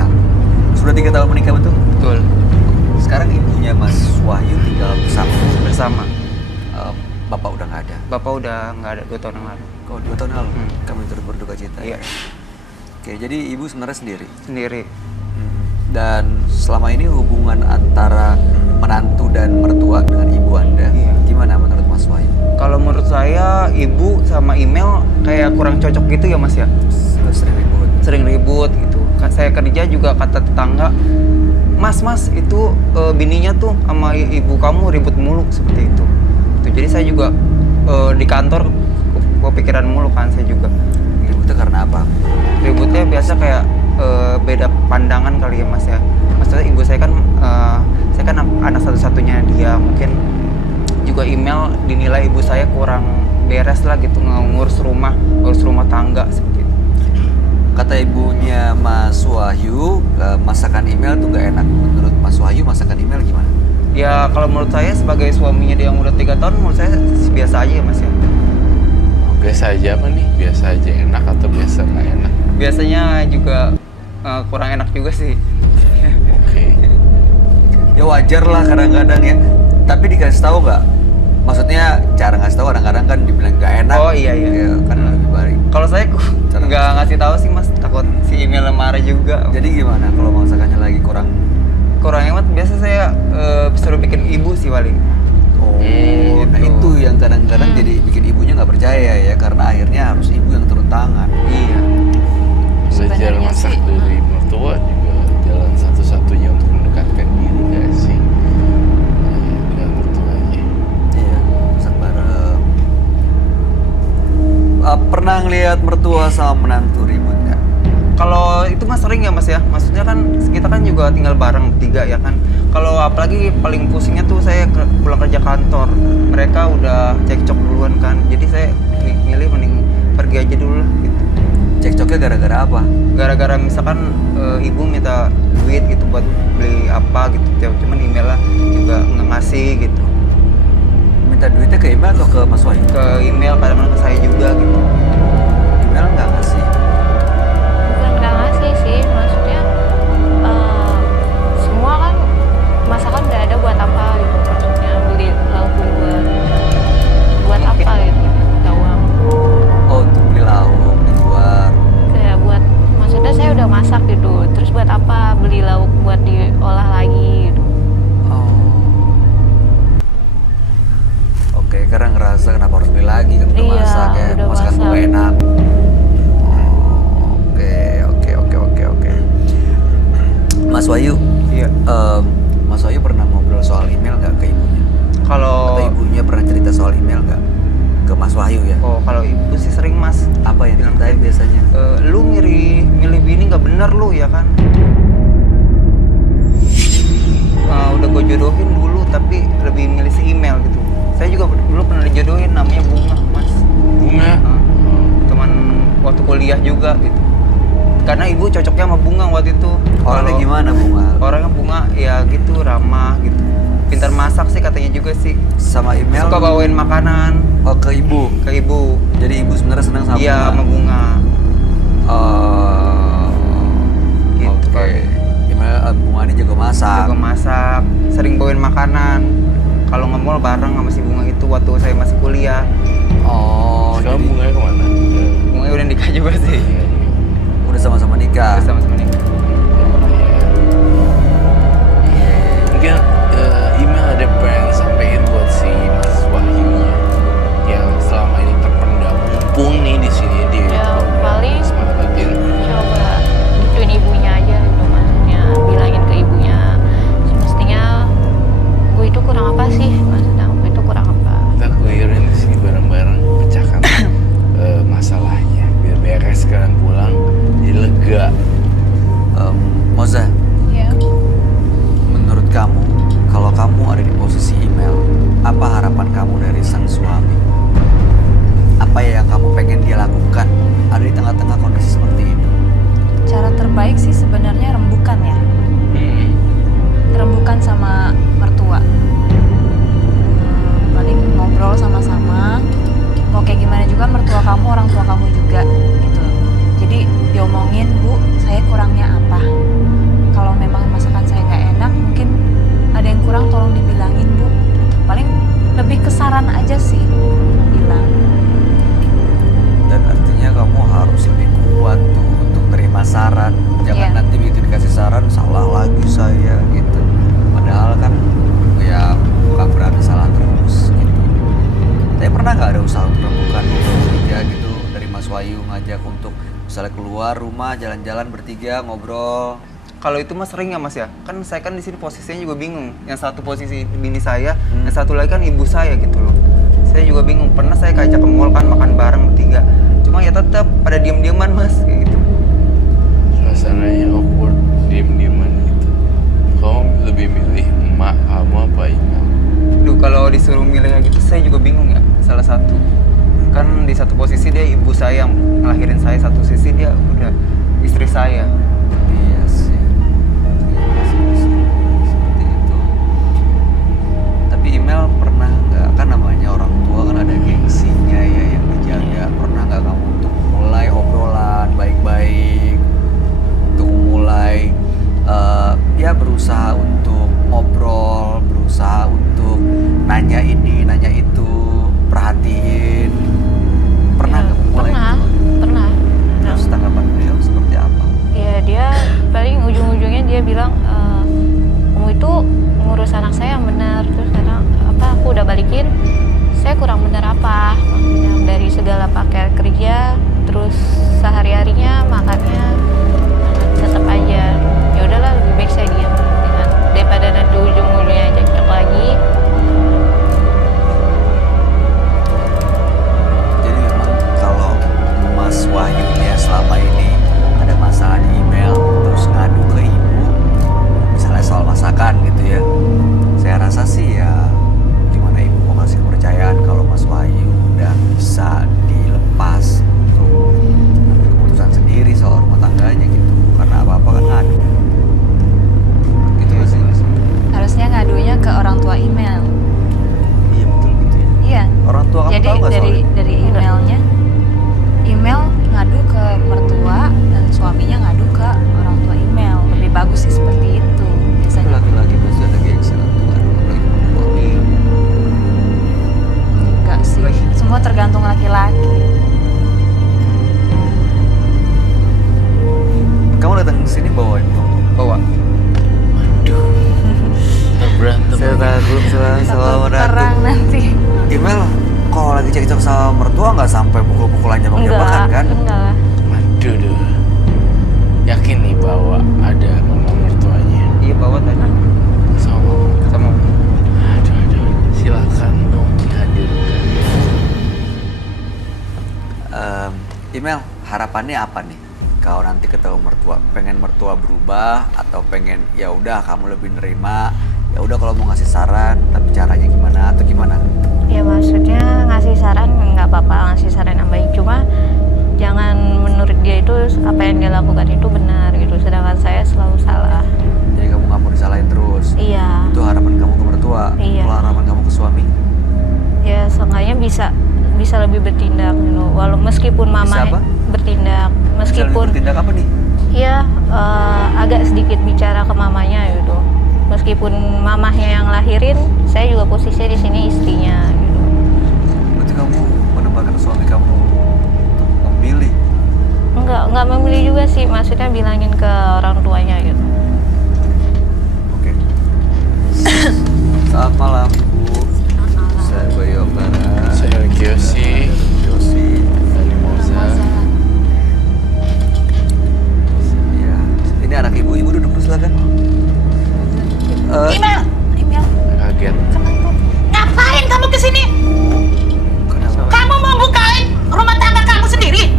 kenal. Sudah 3 tahun menikah betul? Betul. Sekarang ibunya Mas Wahyu tinggal Bersama. Eh, Bapak udah nggak ada. Bapak udah nggak ada 2 tahun yang lalu. Kau 2 tahun lalu kami turut berduka cita. Iya. Oke, jadi ibu sebenarnya sendiri. Sendiri. Dan selama ini hubungan antara menantu dan mertua dengan ibu Anda, Iya. gimana menurut Mas Wahyu? Kalau menurut saya ibu sama email kayak kurang cocok gitu ya Mas ya. Sering ribut. Sering ribut gitu. Saya kerja juga kata tetangga, Mas itu bininya tuh sama ibu kamu ribut mulu seperti itu. Jadi saya juga di kantor kepikiran mulu kan saya juga. Ributnya karena apa? Ributnya biasa kayak beda pandangan kali ya Mas ya. Maksudnya ibu saya kan anak satu-satunya dia, mungkin juga email dinilai ibu saya kurang beres lah gitu ngurus rumah tangga seperti itu. Kata ibunya Mas Wahyu, masakan email tuh nggak enak. Menurut Mas Wahyu, masakan email gimana? Ya kalau menurut saya sebagai suaminya dia yang udah 3 tahun, menurut saya biasa aja ya Mas ya. Biasa aja apa nih? Biasa aja enak atau biasa nggak enak? Biasanya juga kurang enak juga sih. Oke. Ya wajar lah kadang-kadang ya. Tapi dikasih tahu nggak? Maksudnya cara ngasih tahu kadang-kadang kan dibilang nggak enak. Oh iya. Ya, kan lebih baik. Kalau saya Cara nggak ngasih tahu sih Mas, takut si email marah juga. Jadi gimana kalau masakannya lagi kurang? Kurang hemat biasa saya suruh bikin ibu sih paling. Oh, nah gitu. itu yang kadang-kadang jadi bikin ibunya nggak percaya ya, karena akhirnya harus ibu yang turun tangan. Iya. Belajar Sebenarnya masak sih, dari mertua juga jalan satu-satunya untuk mendekatkan diri nggak sih? Dengan mertuanya. Iya, masak bareng. Pernah ngelihat mertua sama menantu ribut nggak? Kalau itu Mas sering ya Mas ya. Maksudnya kan kita kan juga tinggal bareng bertiga ya kan. Kalau apalagi paling pusingnya tuh saya pulang kerja kantor. Mereka udah cekcok duluan kan. Jadi saya milih mending pergi aja dulu lah gitu. Cekcoknya gara-gara apa? Gara-gara misalkan ibu minta duit gitu buat beli apa gitu. Cuman emailnya juga nggak ngasih gitu. Minta duitnya ke email atau ke Mas Wahyu? Ke email kadang-kadang ke saya juga gitu. Email nggak ngasih. bukan nggak ngasih sih, maksudnya semua kan masakan udah ada, buat apa gitu, maksudnya beli lauk buat apa gitu, minta uang. Oh, untuk beli lauk di luar. Kayak buat, maksudnya saya udah masak gitu, terus buat apa beli lauk buat diolah lagi gitu. Oh. Oke, karena ngerasa kenapa harus beli lagi kan udah Iya, masak ya, udah masakan masak. gue enak. Oh, oke. Mas Wahyu, Iya. Mas Wahyu pernah ngobrol soal email nggak ke ibunya? Kalau Atau ibunya pernah cerita soal email nggak ke Mas Wahyu ya? kalau ibu sih sering Mas. Apa yang diceritain biasanya? Lu milih bini nggak bener lu ya kan. Udah gue jodohin dulu tapi lebih milih si email gitu. Saya juga dulu pernah dijodohin namanya Bunga Mas. Bunga? Teman waktu kuliah juga gitu. Karena ibu cocoknya sama Bunga waktu itu. Orangnya Kalau gimana Bunga? Orangnya Bunga ya gitu, ramah gitu. Pintar masak sih katanya juga sih. Sama email? Suka bawain makanan Oh, ke ibu. ke ibu. Jadi ibu sebenarnya senang sama Iya, sama Bunga. Bunga. Oh, Gitu, oke. Pak. Email Bunga ini jago masak. Jago masak, sering bawain makanan. Kalau nge-mall bareng sama si Bunga itu waktu saya masih kuliah. Oh, Sekarang jadi bunganya kemana? Bunga udah nikah juga sih. udah sama-sama nikah. Udah sama-sama nikah. Mungkin email ada pengen sampein buat si Mas Wahyunya yang selama ini terpendam mumpung nih di sini dia Ya, paling semangatin. coba gituin ibunya aja gitu, maksudnya bilangin ke ibunya semestinya gue itu kurang apa sih, maksudnya gue itu kurang apa. Kita clearin di sini bareng-bareng, pecahkan masalahnya biar beres, kalian pulang jadi lega. Moza, Ya. menurut kamu, kalau kamu ada di posisi email, apa harapan kamu dari sang suami? Apa yang kamu pengen dia lakukan ada di tengah-tengah kondisi seperti ini? Cara terbaik sih sebenarnya rembukan ya. Rembukan sama mertua. Paling ngobrol sama-sama. Mau kayak gimana juga mertua kamu, orang tua kamu juga gitu. Jadi diomongin, Bu, saran aja sih bilang. Dan artinya kamu harus lebih kuat tuh untuk terima saran. Jangan Iya. nanti begitu dikasih saran salah lagi saya gitu. Padahal kan ya bukan berarti salah terus gitu. Tapi pernah nggak ada usaha untuk rembukan aja gitu dari Mas Wahyu ngajak untuk misalnya keluar rumah jalan-jalan bertiga ngobrol? Kalau itu mas sering ya mas ya, kan saya kan di sini posisinya juga bingung. Yang satu posisi bini saya, yang satu lagi kan ibu saya gitu loh. Saya juga bingung. Pernah saya ajak ke mall kan makan bareng bertiga. Cuma ya tetap pada diem-dieman mas kayak gitu. Suasananya awkward, diem-dieman gitu. Kamu lebih milih emak kamu apa Ina? Duh kalau disuruh milih kayak gitu saya juga bingung ya. Salah satu. Kan di satu posisi dia ibu saya yang ngelahirin saya, satu sisi dia udah istri saya. Iya sih. Iya sih, seperti itu. Tapi email pernah nggak, kan namanya orang tua kan ada gengsinya ya yang dijaga. Pernah nggak kamu untuk mulai obrolan baik-baik, untuk mulai ya berusaha untuk ngobrol, berusaha untuk nanya ini, nanya itu, perhatiin. Pernah nggak mulai? Pernah. Terus tanggapan beliau seperti apa? Ya dia paling ujung-ujungnya dia bilang kamu itu ngurus anak saya yang benar. Terus kadang apa aku udah balikin, saya kurang benar apa maksudnya dari segala pakai kerja terus sehari-harinya makannya tetap aja ya udahlah lebih baik saya diam dengan daripada nanti ujung-ujungnya cekcok lagi. Jadi memang kalau Mas Wahyu ya selama ini ada masalah di email terus ngadu ke ibu, misalnya soal masakan gitu ya, saya rasa sih ya gimana ibu mau kasih kepercayaan kalau Mas Wahyu udah bisa dilepas untuk keputusan sendiri soal rumah tangganya gitu, karena apa-apa kan ngadu gitu ya sih. Harusnya ngadunya ke orang tua email. Iya betul gitu ya. Iya. Orang tua kamu Jadi tahu nggak dari soalnya? dari emailnya, email ngadu ke mertua dan suaminya ngadu ke orang tua email. Lebih bagus sih seperti itu Tapi biasanya. laki-laki pasti ada gengsi lah tuh, aduh apalagi mertua. Enggak sih, semua tergantung laki-laki. Kamu datang ke sini bawa itu? Bawa. Aduh, ntar berantem. Saya takut selalu Perang nanti. Email kalau lagi cekcok sama mertua nggak sampai pukul-pukulan jambak-jambakan kan? Enggak lah. Aduh, duh. Yakin nih bahwa ada mama mertuanya Iya bawa tadi. sama mama. Sama Aduh, silakan dong dihadirkan. Email harapannya apa nih? Kalau nanti ketemu mertua, pengen mertua berubah atau pengen ya udah kamu lebih nerima, ya udah kalau mau ngasih saran, tapi caranya gimana atau gimana? Ya maksudnya ngasih saran nggak apa-apa, ngasih saran yang baik, cuma jangan menurut dia itu apa yang dia lakukan itu benar gitu, sedangkan saya selalu salah. Jadi kamu nggak mau disalahin terus. Iya. Itu harapan kamu ke mertua. Iya. Kalau harapan kamu ke suami? Ya seenggaknya bisa lebih bertindak gitu. Walau meskipun mama apa? bertindak, Bisa lebih meskipun bertindak apa nih? ya agak sedikit bicara ke mamanya gitu. Meskipun mamahnya yang lahirin, saya juga posisinya di sini istrinya gitu. Berarti kamu menempatkan suami kamu untuk memilih. Enggak memilih juga sih, maksudnya bilangin ke orang tuanya gitu. Oke. Selamat malam, Bu. Saya Bayu Oktara. Saya Kiyoshi Yosi. dari Moza. Ya. Ini anak ibu. Ibu duduk dulu silakan. Email. Kaget. Ngapain kamu kesini? Kenapa? Kamu mau bukain rumah tangga kamu sendiri?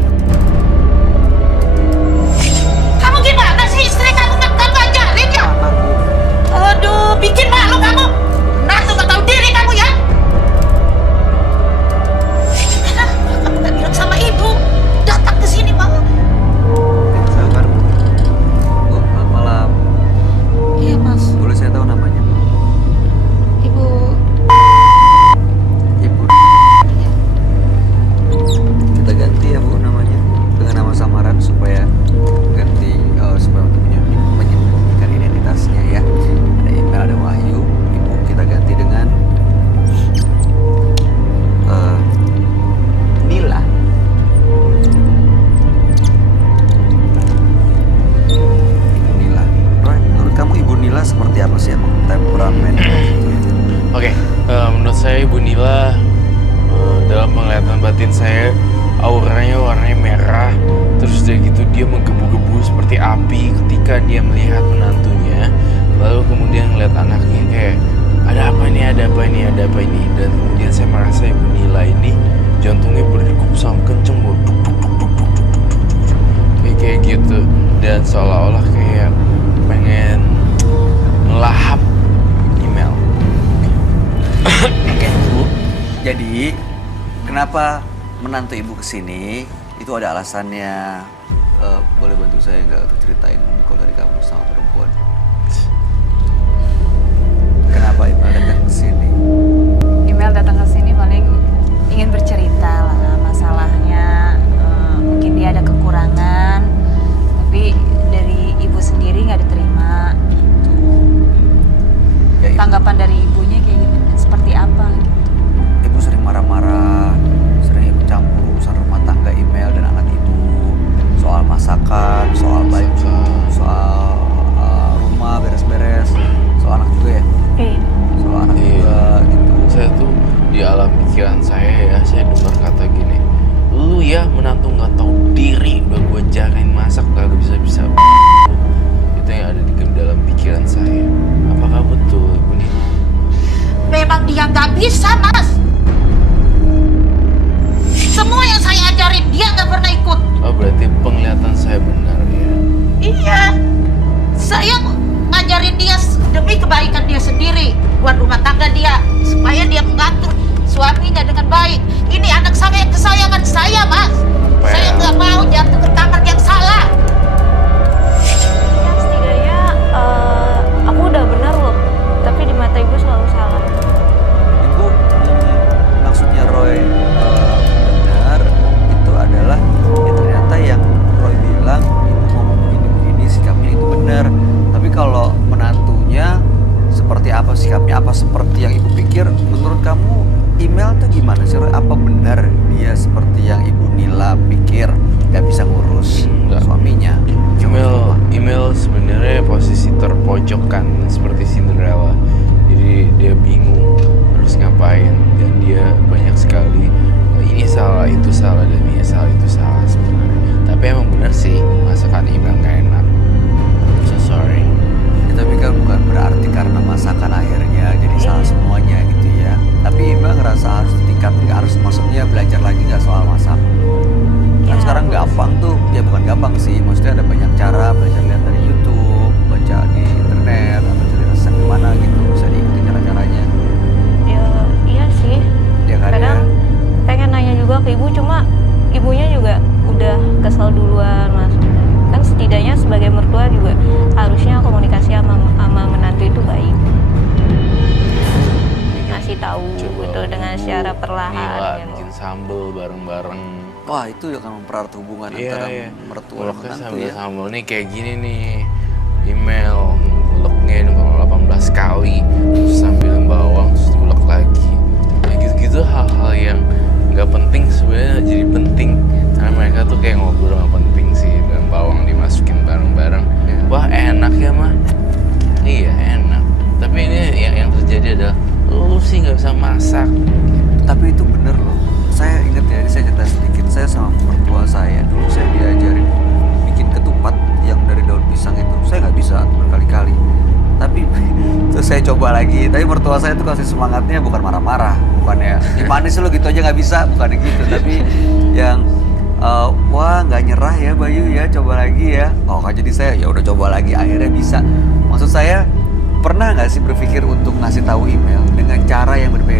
Kamu gimana sih? Istri kamu nggak ngajarin ya? Anak, Bu. Aduh, bikin malu kamu. Nah, tuh Menurut saya Ibu Nila dalam penglihatan batin saya auranya warnanya merah, terus udah gitu dia menggebu-gebu seperti api ketika dia melihat menantunya, lalu kemudian melihat anaknya kayak ada apa ini, ada apa ini, ada apa ini, dan kemudian saya merasa Ibu Nila ini jantungnya berdegup sama kenceng, duk duk duk duk duk duk duk duk, kayak gitu, dan seolah-olah kayak pengen melahap email. Oke, Bu. Jadi, kenapa menantu Ibu kesini? Itu ada alasannya. Boleh bantu saya nggak untuk ceritain kalau dari kamu sama perempuan? Kenapa Email datang kesini? Email datang ke sini paling ingin bercerita lah masalahnya. Mungkin dia ada kekurangan, tapi dari ibu sendiri nggak diterima. Gitu. Ya, Tanggapan dari ibunya kayak gitu, seperti apa? Gitu. Ibu sering marah-marah, sering ikut campur urusan rumah tangga Email dan anak ibu, soal masakan, soal baju, soal rumah beres-beres, soal anak juga ya, Iya. soal anak Iya. juga gitu. Saya tuh di alam pikiran saya ya, saya dengar kata gini, lu ya menantu nggak tahu diri, udah gue jagain masak kagak bisa-bisa. Itu yang ada di dalam pikiran saya. Apakah betul Ibu Nila? Memang dia nggak bisa, Mas. Semua yang saya ajarin dia nggak pernah ikut. Oh berarti penglihatan saya benar ya. Iya, saya ngajarin dia demi kebaikan dia sendiri, buat rumah tangga dia, supaya dia mengatur suaminya dengan baik. Ini anak saya kesayangan saya, Mas. Saya nggak mau jatuh ke tangan yang salah. Ya setidaknya aku udah benar loh, tapi di mata ibu selalu salah. Ibu, maksudnya Roy benar itu adalah ya ternyata yang Roy bilang ibu ngomong begini-begini sikapnya itu benar. Tapi kalau menantunya seperti apa sikapnya, apa seperti yang ibu pikir, menurut kamu Email tuh gimana sih Roy? Apa benar dia seperti yang Ibu Nila pikir gak bisa ngurus Enggak. suaminya? Email sebenarnya posisi terpojokkan seperti Cinderella. Jadi dia bingung harus ngapain dan dia banyak sekali ini salah, itu salah, dan ini salah, itu salah sebenarnya. Tapi emang benar sih masakan Email nggak enak. So sorry. Ya, tapi kan bukan berarti karena masakan akhirnya jadi salah semuanya gitu ya. Tapi Email ngerasa harus ditingkatin, harus maksudnya belajar lagi nggak soal masak. Kan Ya, sekarang gampang tuh, ya bukan gampang sih, maksudnya ada banyak cara, belajar lihat dari YouTube, baca di internet, atau cari resep gimana gitu, bisa diikuti cara-caranya. Ya iya sih. Ya kan Kadang ya? pengen nanya juga ke ibu, cuma ibunya juga udah kesel duluan mas. Kan setidaknya sebagai mertua juga harusnya komunikasi sama menantu itu baik. Ngasih tahu Coba gitu dengan secara Nila perlahan bikin gitu. sambel bareng-bareng. Wah itu akan mempererat hubungan antara mertua dan Uleknya menantu sambil ya. sambel nih kayak gini nih. Email uleknya 18 kali terus sambil bawang terus diulek lagi. Kayak gitu-gitu hal-hal yang nggak penting sebenarnya jadi penting karena mereka tuh kayak ngobrol nggak penting sih, dan bawang dimasukin bareng-bareng. Wah enak ya mah. Iya enak. Tapi ini yang terjadi adalah lu sih nggak bisa masak. Tapi itu bener loh. Saya ingat ya, saya cerita sedikit. Saya sama mertua saya dulu saya diajarin bikin ketupat yang dari daun pisang itu. Saya nggak bisa berkali-kali. Tapi terus saya coba lagi. Tapi mertua saya tuh kasih semangatnya bukan marah-marah, bukannya gimana sih lo gitu aja nggak bisa, bukannya gitu. Tapi yang wah nggak nyerah ya Bayu ya, coba lagi ya. Oh kan jadi saya ya udah coba lagi, akhirnya bisa. Maksud saya pernah nggak sih berpikir untuk ngasih tahu Email dengan cara yang berbeda?